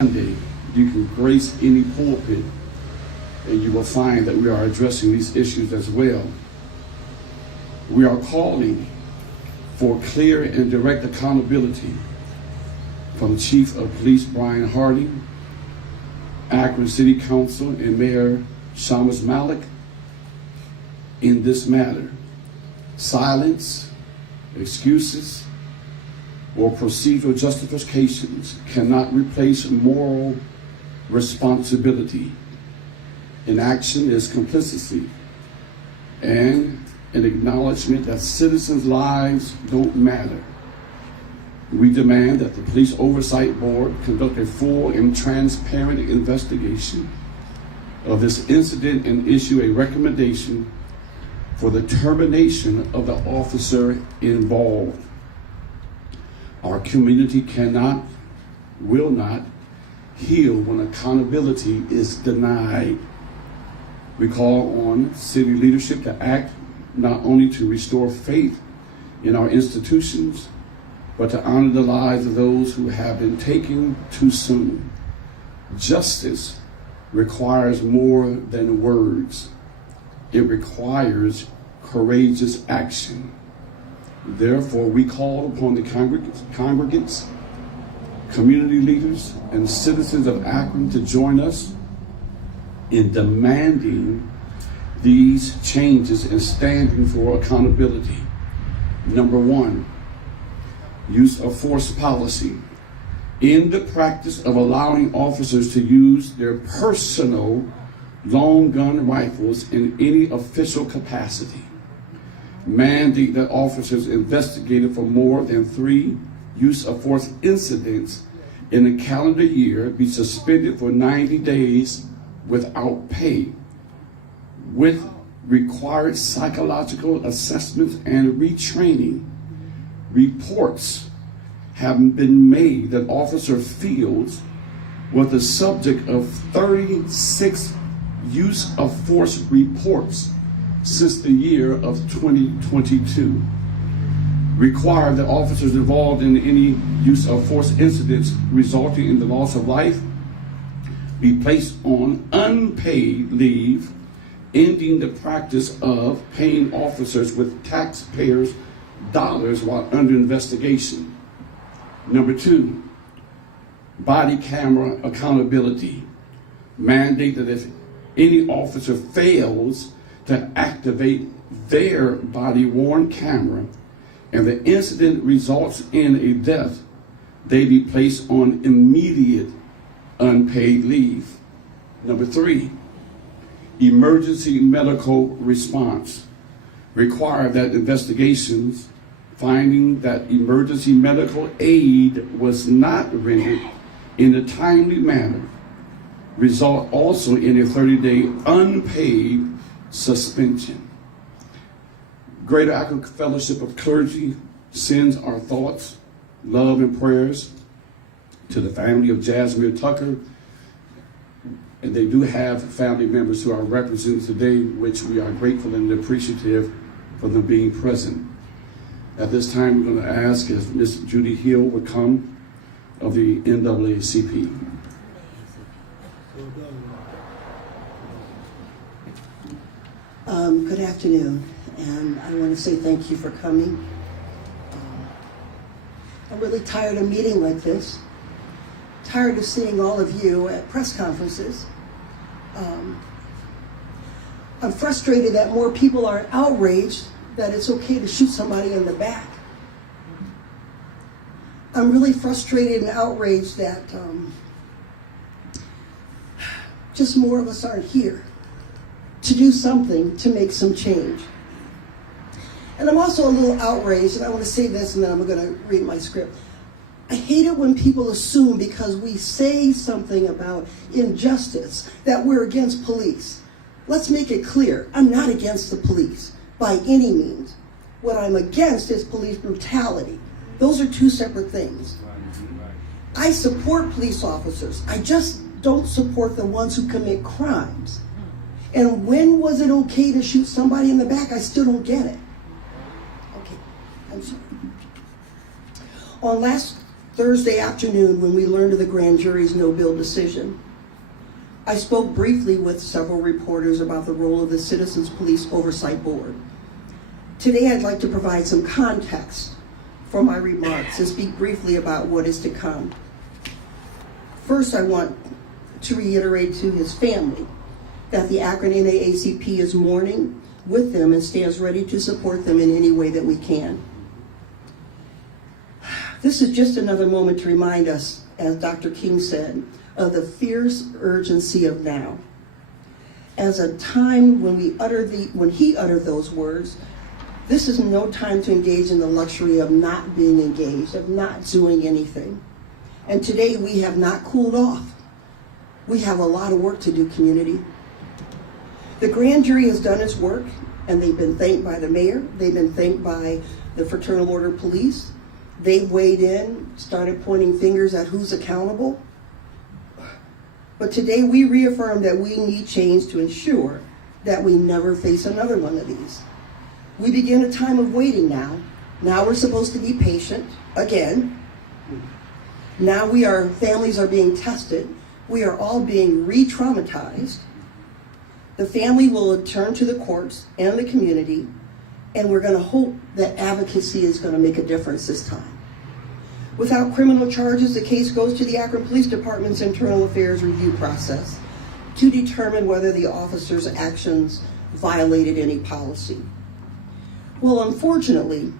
Sunday, you can grace any pulpit and you will find that we are addressing these issues as well. We are calling for clear and direct accountability from Chief of Police Brian Harding, Akron City Council, and Mayor Shamus Malik in this matter. Silence, excuses, or procedural justifications cannot replace moral responsibility. Inaction is complicity and an acknowledgement that citizens' lives don't matter. We demand that the Police Oversight Board conduct a full and transparent investigation of this incident and issue a recommendation for the termination of the officer involved. Our community cannot, will not heal when accountability is denied. We call on city leadership to act not only to restore faith in our institutions, but to honor the lives of those who have been taken too soon. Justice requires more than words. It requires courageous action. Therefore, we call upon the congregants, community leaders, and citizens of Akron to join us in demanding these changes and standing for accountability. Number one, use of force policy. In the practice of allowing officers to use their personal long gun rifles in any official capacity. Mandate that officers investigated for more than 3 use of force incidents in a calendar year be suspended for 90 days without pay, with required psychological assessments and retraining. Reports have been made that Officer Fields was the subject of 36 use of force reports since the year of 2022. Require that officers involved in any use of force incidents resulting in the loss of life be placed on unpaid leave, ending the practice of paying officers with taxpayers' dollars while under investigation. Number two, body camera accountability. Mandate that if any officer fails to activate their body-worn camera and the incident results in a death, they be placed on immediate unpaid leave. Number three, emergency medical response. Require that investigations finding that emergency medical aid was not rendered in a timely manner result also in a 30-day unpaid suspension. Greater Akron Fellowship of Clergy sends our thoughts, love, and prayers to the family of Jazmir Tucker. And they do have family members who are represented today, which we are grateful and appreciative for them being present. At this time, we're going to ask if Ms. Judy Hill would come of the NAACP. Good afternoon, and I want to say thank you for coming. I'm really tired of meeting like this, tired of seeing all of you at press conferences. I'm frustrated that more people are outraged that it's okay to shoot somebody in the back. I'm really frustrated and outraged that just more of us aren't here to do something to make some change. And I'm also a little outraged, and I want to say this and then I'm going to read my script. I hate it when people assume because we say something about injustice that we're against police. Let's make it clear, I'm not against the police by any means. What I'm against is police brutality. Those are two separate things. I support police officers. I just don't support the ones who commit crimes. And when was it okay to shoot somebody in the back? I still don't get it. Okay, I'm sorry. On last Thursday afternoon when we learned of the grand jury's no-bill decision. I spoke briefly with several reporters about the role of the Citizens Police Oversight Board. Today I'd like to provide some context for my remarks and speak briefly about what is to come. First, I want to reiterate to his family that the Akron NAACP is mourning with them and stands ready to support them in any way that we can. This is just another moment to remind us, as Dr. King said, of the fierce urgency of now. As a time when he uttered those words, this is no time to engage in the luxury of not being engaged, of not doing anything. And today we have not cooled off. We have a lot of work to do, community. The grand jury has done its work, and they've been thanked by the mayor. They've been thanked by the Fraternal Order Police. They've weighed in, started pointing fingers at who's accountable. But today we reaffirm that we need change to ensure that we never face another one of these. We begin a time of waiting now. Now we're supposed to be patient again. Now families are being tested. We are all being re-traumatized. The family will turn to the courts and the community, and we're going to hope that advocacy is going to make a difference this time. Without criminal charges, the case goes to the Akron Police Department's Internal Affairs Review process to determine whether the officer's actions violated any policy. Well, unfortunately,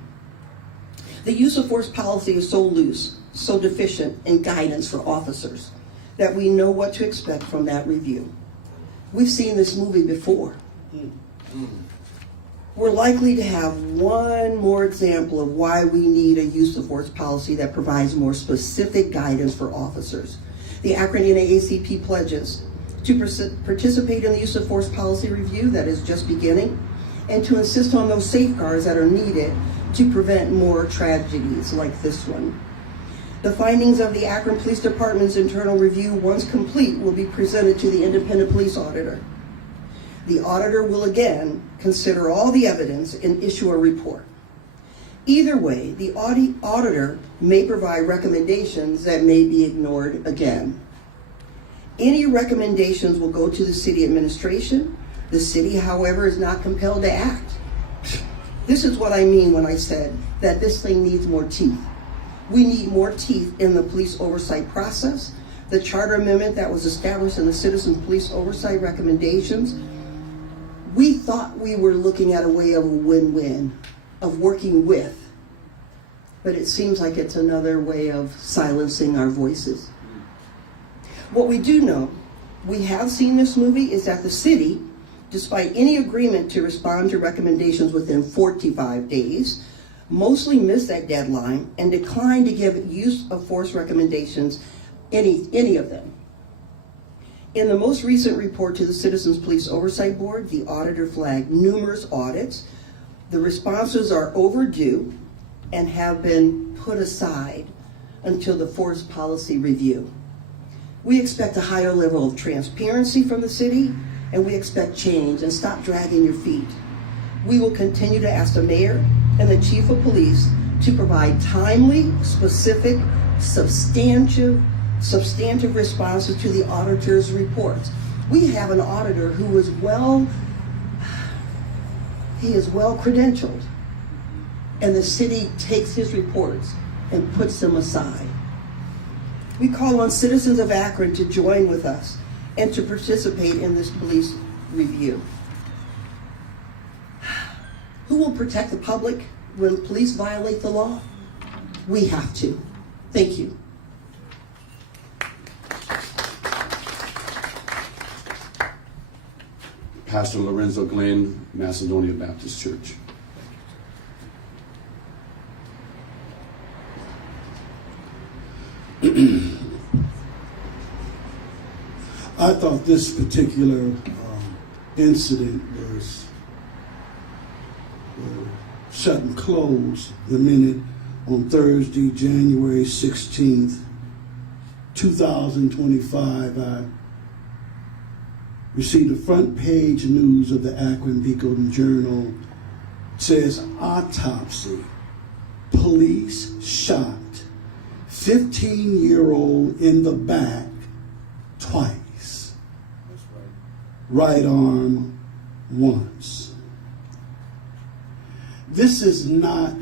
the use of force policy is so loose, so deficient in guidance for officers, that we know what to expect from that review. We've seen this movie before. We're likely to have one more example of why we need a use of force policy that provides more specific guidance for officers. The Akron NAACP pledges to participate in the use of force policy review that is just beginning, and to insist on those safeguards that are needed to prevent more tragedies like this one. The findings of the Akron Police Department's internal review, once complete, will be presented to the independent police auditor. The auditor will again consider all the evidence and issue a report. Either way, the auditor may provide recommendations that may be ignored again. Any recommendations will go to the city administration. The city, however, is not compelled to act. This is what I mean when I said that this thing needs more teeth. We need more teeth in the police oversight process. The charter amendment that was established in the Citizens Police Oversight recommendations, we thought we were looking at a way of a win-win, of working with, but it seems like it's another way of silencing our voices. What we do know, we have seen this movie, is that the city, despite any agreement to respond to recommendations within 45 days, mostly missed that deadline and declined to give use of force recommendations, any of them. In the most recent report to the Citizens Police Oversight Board, the auditor flagged numerous audits. The responses are overdue and have been put aside until the force policy review. We expect a higher level of transparency from the city, and we expect change, and stop dragging your feet. We will continue to ask the mayor and the chief of police to provide timely, specific, substantive responses to the auditor's reports. We have an auditor who is well credentialed, and the city takes his reports and puts them aside. We call on citizens of Akron to join with us and to participate in this police review. Who will protect the public when police violate the law? We have to. Thank you. Pastor Lorenzo Glenn, Macedonia Baptist Church. I thought this particular incident was shut and closed the minute on Thursday, January 16th, 2025, I received a front page news of the Akron Beacon Journal. It says, autopsy, police shocked, 15-year-old in the back twice. Right arm once. This is not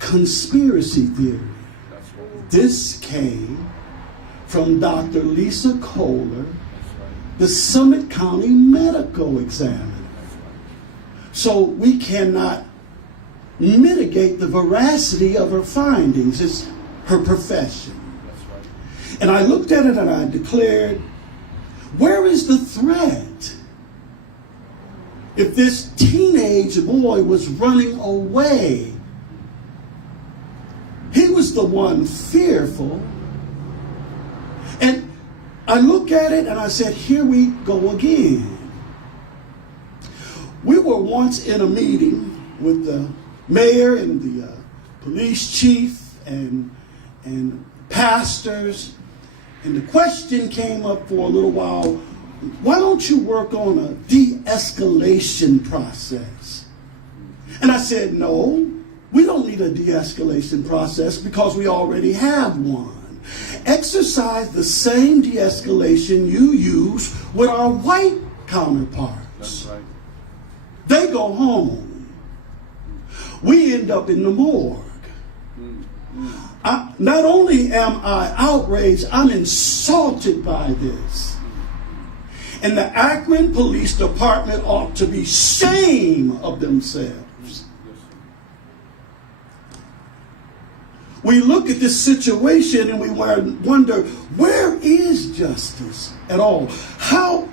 conspiracy theory. This came from Dr. Lisa Kohler, the Summit County medical examiner. So we cannot mitigate the veracity of her findings. It's her profession. And I looked at it and I declared, where is the threat? If this teenage boy was running away, he was the one fearful. And I look at it and I said, here we go again. We were once in a meeting with the mayor and the police chief and pastors, and the question came up for a little while, why don't you work on a de-escalation process? And I said, no, we don't need a de-escalation process because we already have one. Exercise the same de-escalation you use with our white counterparts. That's right. They go home. We end up in the morgue. Not only am I outraged, I'm insulted by this. And the Akron Police Department ought to be ashamed of themselves. We look at this situation and we wonder, where is justice at all? How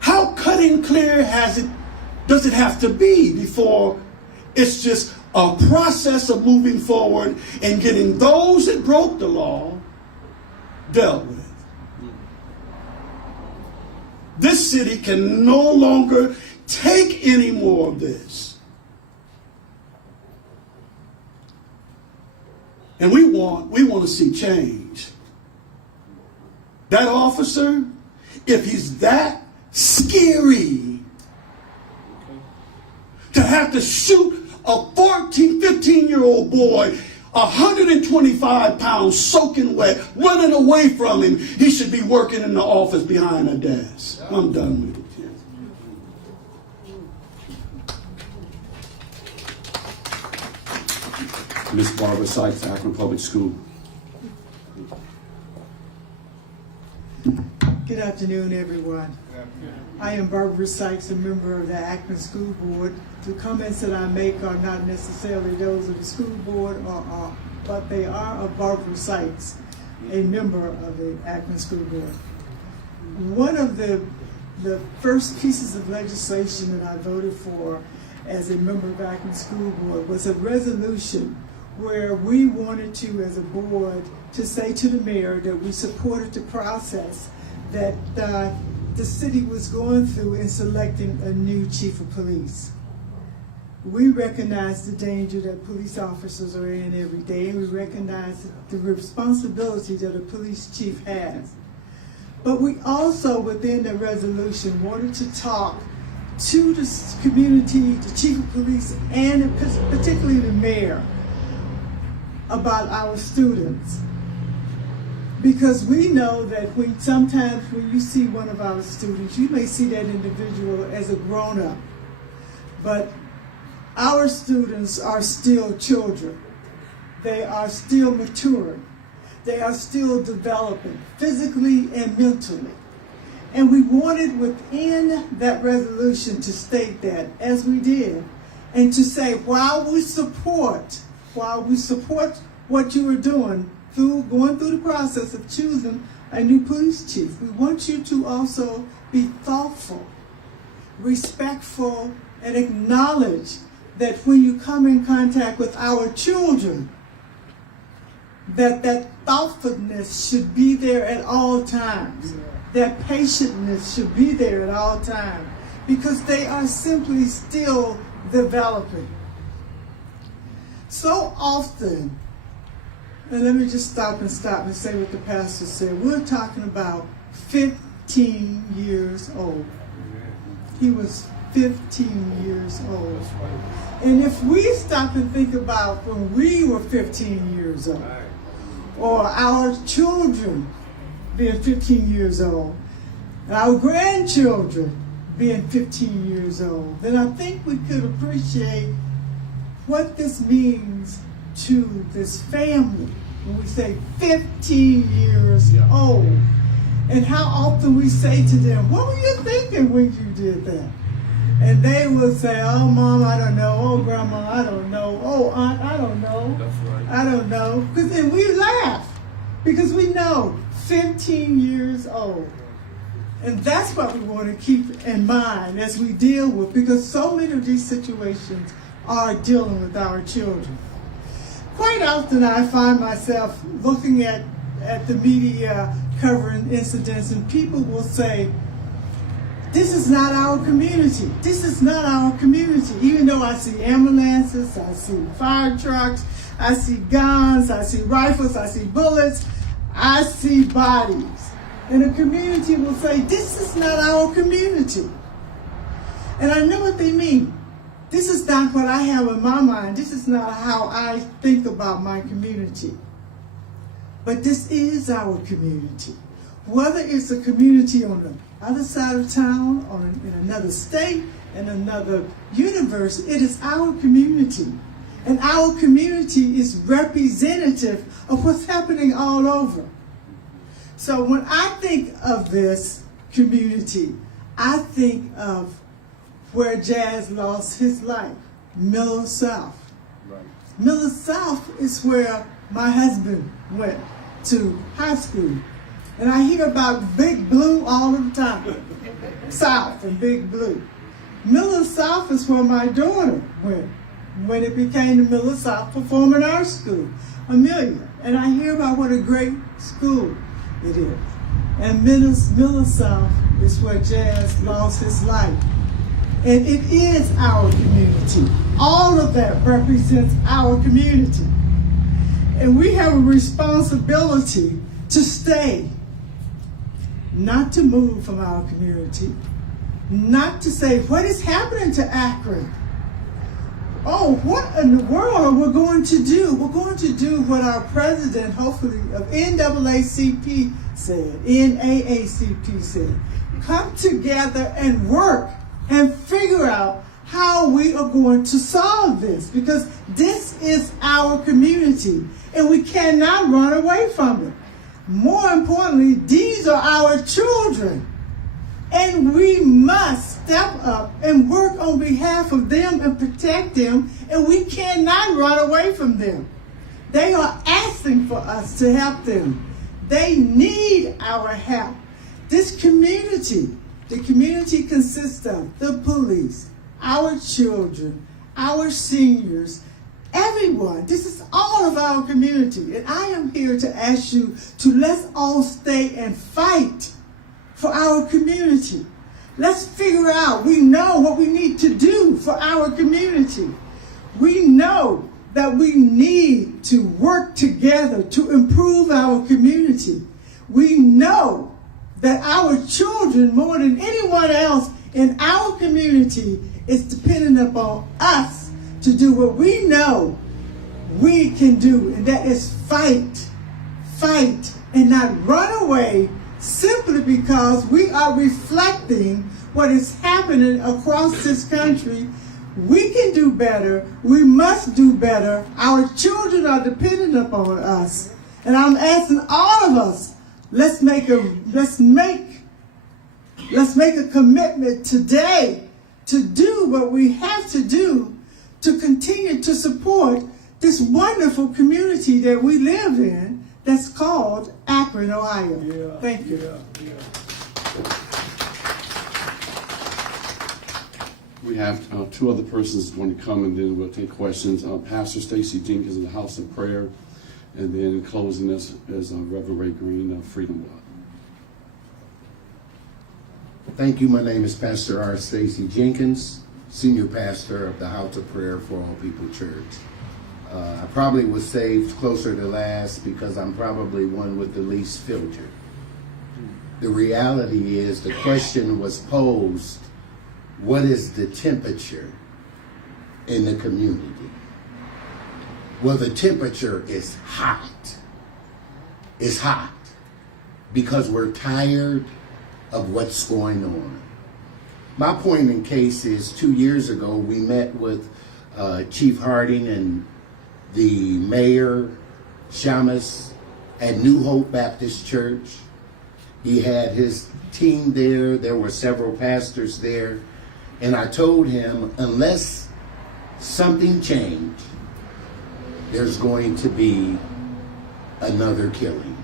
cut and clear does it have to be before it's just a process of moving forward and getting those that broke the law dealt with? This city can no longer take any more of this. And we want to see change. That officer, if he's that scary to have to shoot a 14, 15-year-old boy, 125 pounds, soaking wet, running away from him, he should be working in the office behind a desk. I'm done with it. Ms. Barbara Sykes, Akron Public School. Good afternoon, everyone. I am Barbara Sykes, a member of the Akron School Board. The comments that I make are not necessarily those of the school board, but they are of Barbara Sykes, a member of the Akron School Board. One of the first pieces of legislation that I voted for as a member of Akron School Board was a resolution where we wanted to, as a board, to say to the mayor that we supported the process that the city was going through in selecting a new chief of police. We recognize the danger that police officers are in every day, and we recognize the responsibility that a police chief has. But we also, within the resolution, wanted to talk to the community, the chief of police, and particularly the mayor, about our students. Because we know that sometimes when you see one of our students, you may see that individual as a grown-up. But our students are still children. They are still maturing. They are still developing physically and mentally. And we wanted within that resolution to state that, as we did, and to say, while we support what you are doing, going through the process of choosing a new police chief, we want you to also be thoughtful, respectful, and acknowledge that when you come in contact with our children, that thoughtfulness should be there at all times. That patientness should be there at all times, because they are simply still developing. So often, and let me just stop and say what the pastor said. We're talking about 15 years old. He was 15 years old. And if we stop and think about when we were 15 years old, or our children being 15 years old, and our grandchildren being 15 years old, then I think we could appreciate what this means to this family when we say 15 years old. And how often we say to them, what were you thinking when you did that? And they will say, oh, Mom, I don't know. Oh, Grandma, I don't know. Oh, Aunt, I don't know. That's right. I don't know. And we laugh because we know 15 years old. And that's what we want to keep in mind as we deal with, because so many of these situations are dealing with our children. Quite often I find myself looking at the media covering incidents, and people will say, this is not our community. This is not our community. Even though I see ambulances, I see fire trucks, I see guns, I see rifles, I see bullets, I see bodies. And the community will say, this is not our community. And I know what they mean. This is not what I have in my mind. This is not how I think about my community. But this is our community. Whether it's a community on the other side of town, in another state, in another universe, it is our community. And our community is representative of what's happening all over. So when I think of this community, I think of where Jazz lost his life, Miller South. Right. Miller South is where my husband went to high school. And I hear about Big Blue all of the time. South and Big Blue. Miller South is where my daughter went when it became the Miller South Performing Arts School, Amelia. And I hear about what a great school it is. And Miller South is where Jazz lost his life. And it is our community. All of that represents our community. And we have a responsibility to stay, not to move from our community, not to say, what is happening to Akron? Oh, what in the world are we going to do? We're going to do what our president, hopefully, of NAACP said, NAACP said. Come together and work and figure out how we are going to solve this, because this is our community and we cannot run away from it. More importantly, these are our children, and we must step up and work on behalf of them and protect them, and we cannot run away from them. They are asking for us to help them. They need our help. This community, the community consists of the police, our children, our seniors, everyone. This is all of our community. And I am here to ask you to let's all stay and fight for our community. Let's figure out, we know what we need to do for our community. We know that we need to work together to improve our community. We know that our children, more than anyone else in our community, is dependent upon us to do what we know we can do, and that is fight, and not run away simply because we are reflecting what is happening across this country. We can do better. We must do better. Our children are dependent upon us. And I'm asking all of us, let's make a commitment today to do what we have to do to continue to support this wonderful community that we live in that's called Akron, Ohio. Yeah, Thank you. yeah. We have two other persons want to come, and then we'll take questions. Pastor Stacy Jenkins of the House of Prayer, and then closing us is Reverend Ray Green of Freedom God. Thank you. My name is Pastor R. Stacy Jenkins, Senior Pastor of the House of Prayer for All People Church. I probably was saved closer to last because I'm probably one with the least filter. The reality is the question was posed, what is the temperature in the community? Well, the temperature is hot. is hot because we're tired of what's going on. My point in case is 2 years ago, we met with Chief Harding and the mayor, Shamus, at New Hope Baptist Church. He had his team there. There were several pastors there. And I told him, unless something changed, there's going to be another killing.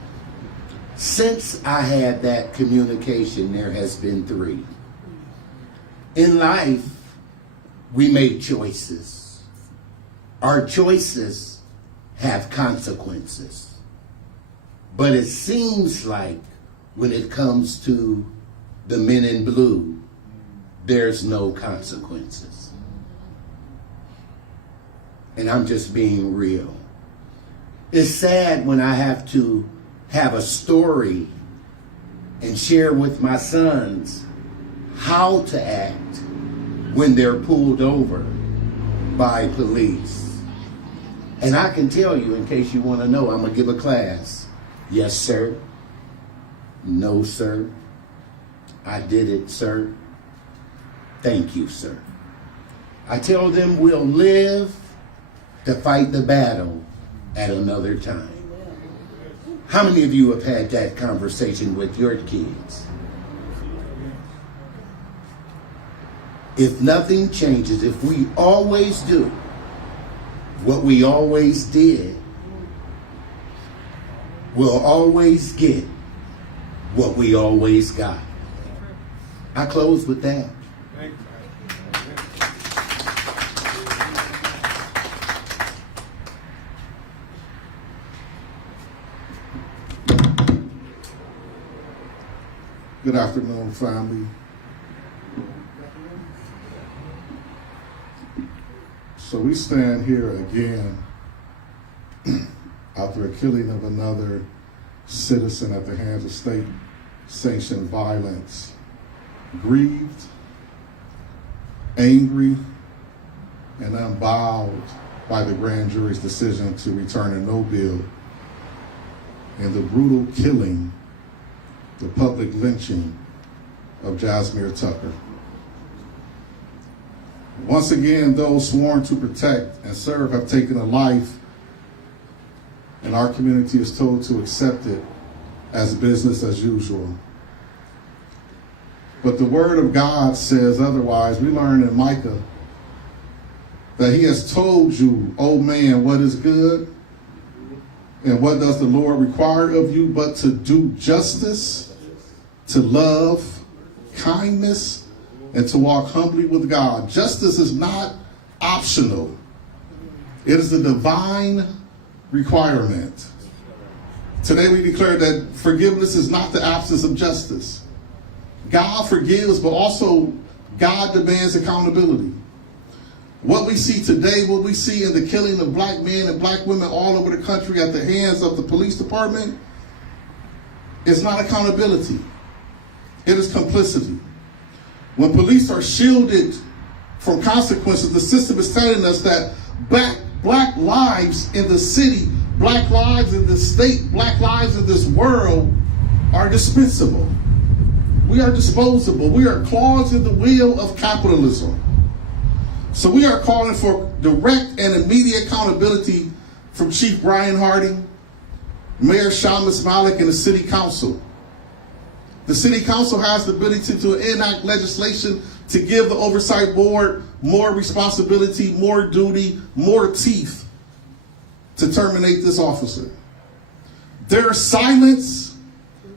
Since I had that communication, there has been 3. In life, we make choices. Our choices have consequences. But it seems like when it comes to the men in blue, there's no consequences. And I'm just being real. It's sad when I have to have a story and share with my sons how to act when they're pulled over by police. And I can tell you, in case you want to know, I'm going to give a class. Yes, sir. No, sir. I did it, sir. Thank you, sir. I tell them we'll live to fight the battle at another time. How many of you have had that conversation with your kids? If nothing changes, if we always do what we always did, we'll always get what we always got. I close with that. Good afternoon, family. So we stand here again after a killing of another citizen at the hands of state-sanctioned violence, grieved, angry, and unbowed by the grand jury's decision to return a no bill in the brutal killing, the public lynching of Jazmir Tucker. Once again, those sworn to protect and serve have taken a life, and our community is told to accept it as business as usual. But the word of God says otherwise. We learn in Micah that he has told you, O man, what is good, and what does the Lord require of you but to do justice, to love kindness, and to walk humbly with God. Justice is not optional. It is a divine requirement. Today we declare that forgiveness is not the absence of justice. God forgives, but also God demands accountability. What we see today, what we see in the killing of black men and black women all over the country at the hands of the police department is not accountability. It is complicity. When police are shielded from consequences, the system is telling us that black lives in the city, black lives in the state, black lives in this world are dispensable. We are disposable. We are claws in the wheel of capitalism. So we are calling for direct and immediate accountability from Chief Brian Harding, Mayor Shamus Malik, and the City Council. The City Council has the ability to enact legislation to give the Oversight Board more responsibility, more duty, more teeth to terminate this officer. Their silence,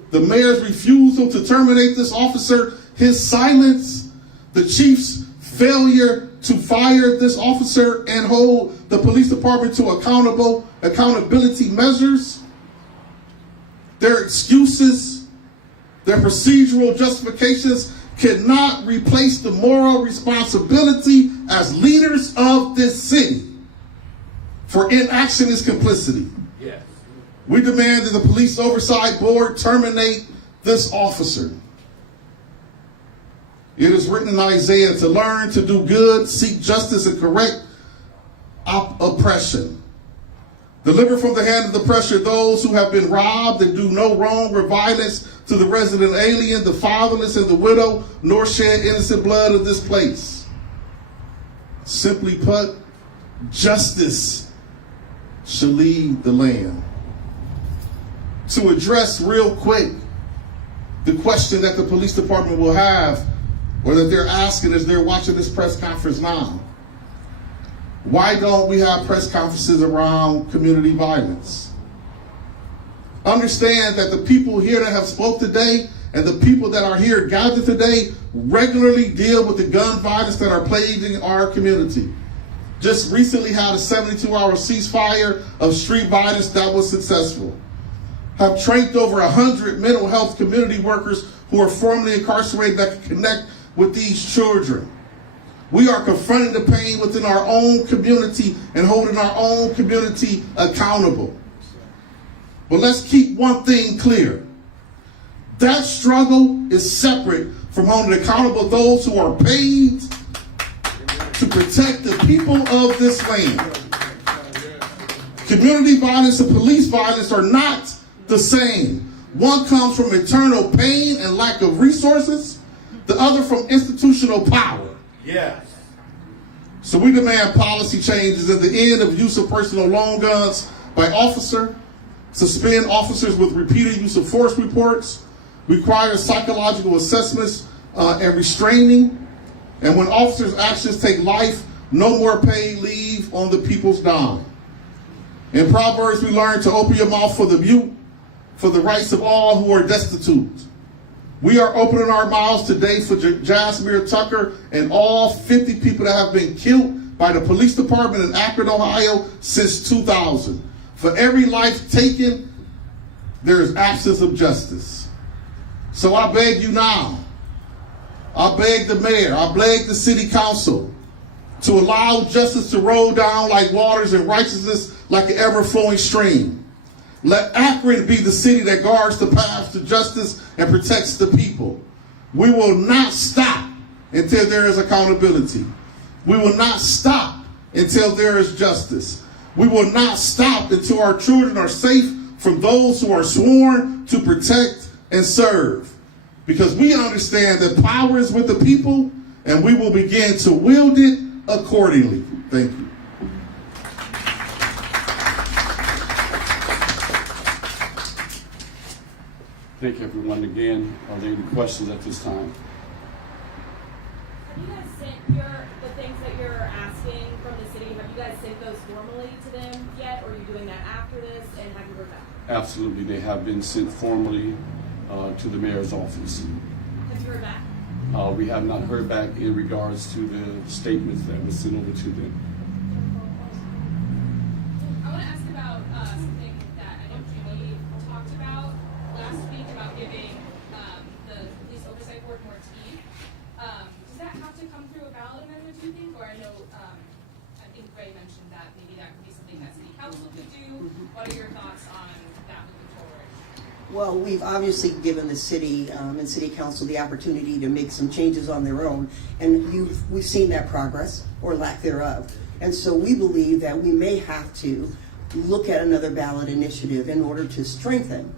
the mayor's refusal to terminate this officer, his silence, the chief's failure to fire this officer and hold the police department to accountability measures, their excuses, their procedural justifications cannot replace the moral responsibility as leaders of this city. For inaction is complicity. Yes. We demand that the Police Oversight Board terminate this officer. It is written in Isaiah to learn to do good, seek justice, and correct oppression. Deliver from the hand of the oppressor those who have been robbed and do no wrong or violence to the resident alien, the fatherless, and the widow, nor shed innocent blood of this place. Simply put, justice shall lead the land. To address real quick the question that the police department will have, or that they're asking as they're watching this press conference now. Why don't we have press conferences around community violence? Understand that the people here that have spoke today and the people that are here gathered today regularly deal with the gun violence that are plaguing our community. Just recently had a 72-hour ceasefire of street violence that was successful. Have trained over 100 mental health community workers who are formerly incarcerated that can connect with these children. We are confronting the pain within our own community and holding our own community accountable. But let's keep one thing clear. That struggle is separate from holding accountable those who are paid to protect the people of this land. Community violence and police violence are not the same. One comes from internal pain and lack of resources, the other from institutional power. Yes. So we demand policy changes and the end of use of personal long guns by officer, suspend officers with repeated use of force reports, require psychological assessments and restraining, and when officers' actions take life, no more paid leave on the people's dime. In Proverbs, we learn to open your mouth for the mute, for the rights of all who are destitute. We are opening our mouths today for Jazmir Tucker and all 50 people that have been killed by the police department in Akron, Ohio since 2000. For every life taken, there is absence of justice. So I beg you now, I beg the mayor, I beg the city council to allow justice to roll down like waters and righteousness like an ever-flowing stream. Let Akron be the city that guards the path to justice and protects the people. We will not stop until there is accountability. We will not stop until there is justice. We will not stop until our children are safe from those who are sworn to protect and serve. Because we understand that power is with the people, and we will begin to wield it accordingly. Thank you. Thank everyone again. Are there any questions at this time? Have you guys sent the things that you're asking from the city, have you guys sent those formally to them yet, or are you doing that after this, and have you heard back? Absolutely, they have been sent formally to the mayor's office. Have you heard back? We have not heard back in regards to the statements that were sent over to them. I want to ask about something that I know Judy talked about last week about giving the police oversight board more teeth. Does that have to come through a ballot amendment, do you think? Or I know, I think Ray mentioned that maybe that could be something that city council could do. What are your thoughts on that moving forward? Well, we've obviously given the city and city council the opportunity to make some changes on their own, and we've seen that progress or lack thereof. And so we believe that we may have to look at another ballot initiative in order to strengthen.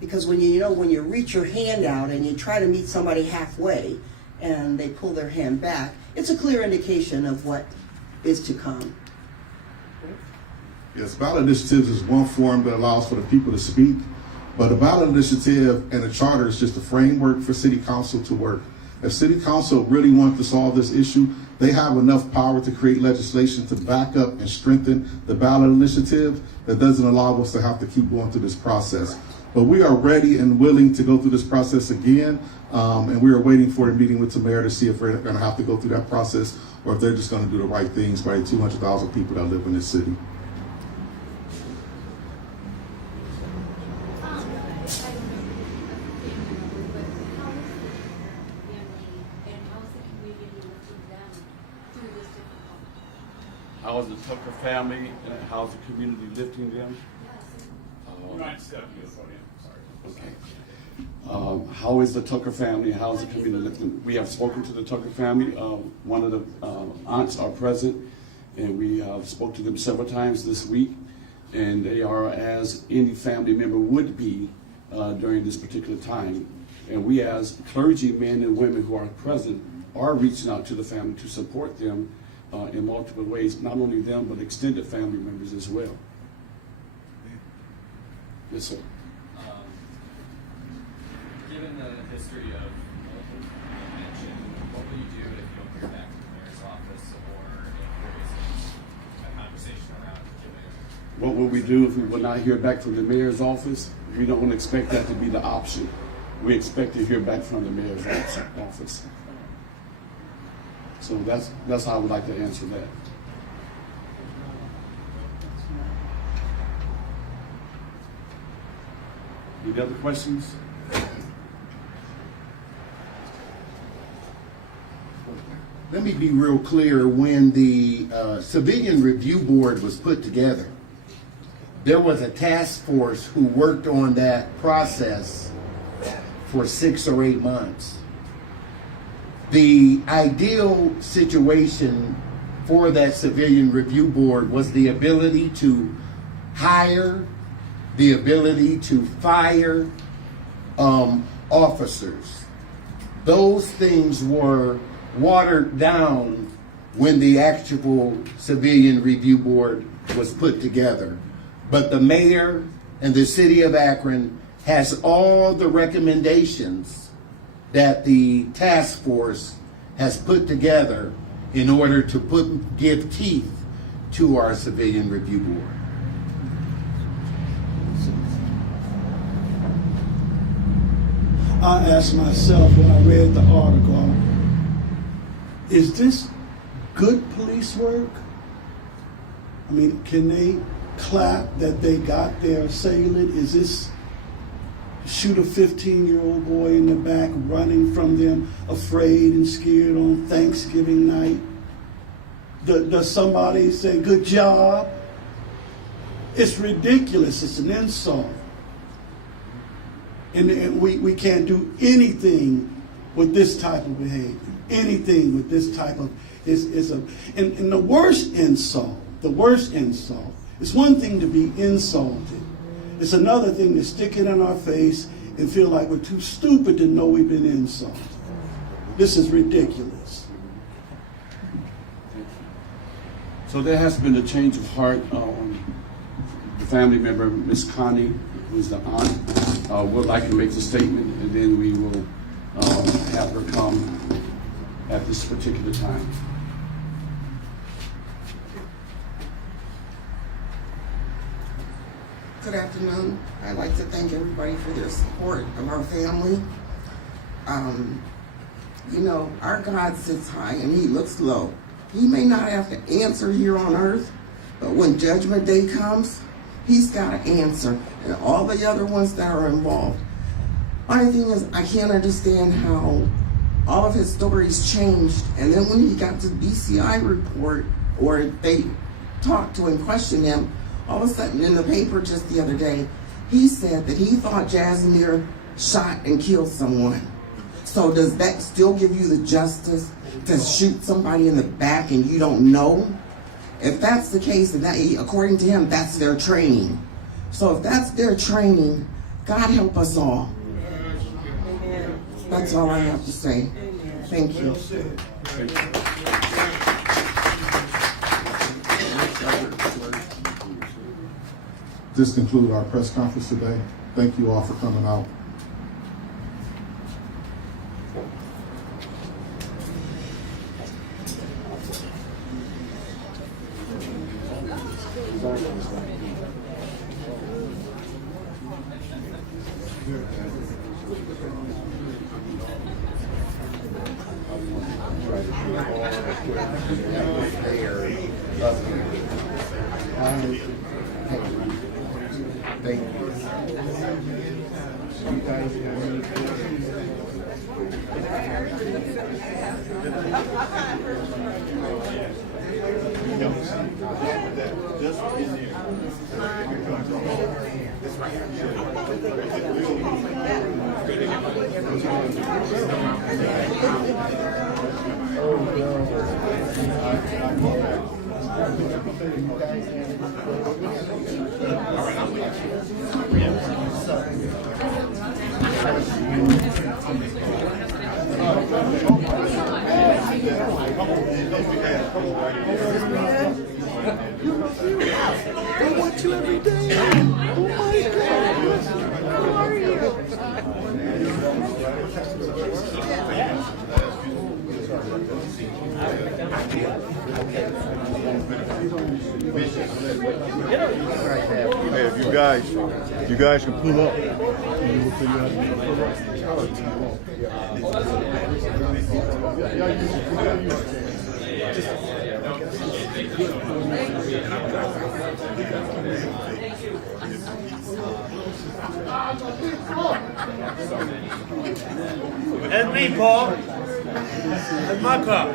Because when you reach your hand out and you try to meet somebody halfway and they pull their hand back, it's a clear indication of what is to come. Yes, ballot initiatives is one form that allows for the people to speak, but a ballot initiative and a charter is just a framework for city council to work. If city council really wants to solve this issue, they have enough power to create legislation to back up and strengthen the ballot initiative that doesn't allow us to have to keep going through this process. But we are ready and willing to go through this process again, and we are waiting for a meeting with the mayor to see if we're going to have to go through that process or if they're just going to do the right things by the 200,000 people that live in this city. How is the Tucker family and how's the community lifting them? Okay. How is the Tucker family and how's the community lifting? We have spoken to the Tucker family. One of the aunts are present, and we spoke to them several times this week. and they are as any family member would be during this particular time. And we as clergy, men and women who are present, are reaching out to the family to support them in multiple ways, not only them, but extended family members as well. Yes, sir. Given the history of mention, what will you do if you don't hear back from the mayor's office, or if there isn't a conversation around giving? What will we do if we will not hear back from the mayor's office? We don't expect that to be the option. We expect to hear back from the mayor's office. So that's how I would like to answer that. Any other questions? Let me be real clear. When the Civilian Review Board was put together, there was a task force who worked on that process for 6 or 8 months. The ideal situation for that Civilian Review Board was the ability to hire, the ability to fire officers. Those things were watered down when the actual Civilian Review Board was put together. But the mayor and the city of Akron has all the recommendations that the task force has put together in order to give teeth to our Civilian Review Board. I asked myself when I read the article, is this good police work? I mean, can they clap that they got their assailant? Is this shoot a 15-year-old boy in the back running from them, afraid and scared on Thanksgiving night? Does somebody say, good job? It's ridiculous. It's an insult. And we can't do anything with this type of behavior. Anything with this type of and the worst insult. It's one thing to be insulted. It's another thing to stick it in our face and feel like we're too stupid to know we've been insulted. This is ridiculous. So there has been a change of heart. The family member, Miss Connie, who's the aunt, would like to make the statement, and then we will have her come at this particular time. Good afternoon. I'd like to thank everybody for their support of our family. You know, our God sits high and he looks low. He may not have to answer here on earth, but when judgment day comes, he's got to answer, and all the other ones that are involved. My thing is, I can't understand how all of his stories changed, and then when he got to the BCI report, or they talked to him, questioned him, all of a sudden in the paper just the other day, he said that he thought Jazmir shot and killed someone. So does that still give you the justice to shoot somebody in the back and you don't know? If that's the case, and that, according to him, that's their training. So if that's their training, God help us all. That's all I have to say. Thank you. This concludes our press conference today. Thank you all for coming out. Thank you. You guys have any Oh, no. I watch you every day. Oh my God. How are you? Hey, if you guys can pull up. That's me, Paul. That's my cup.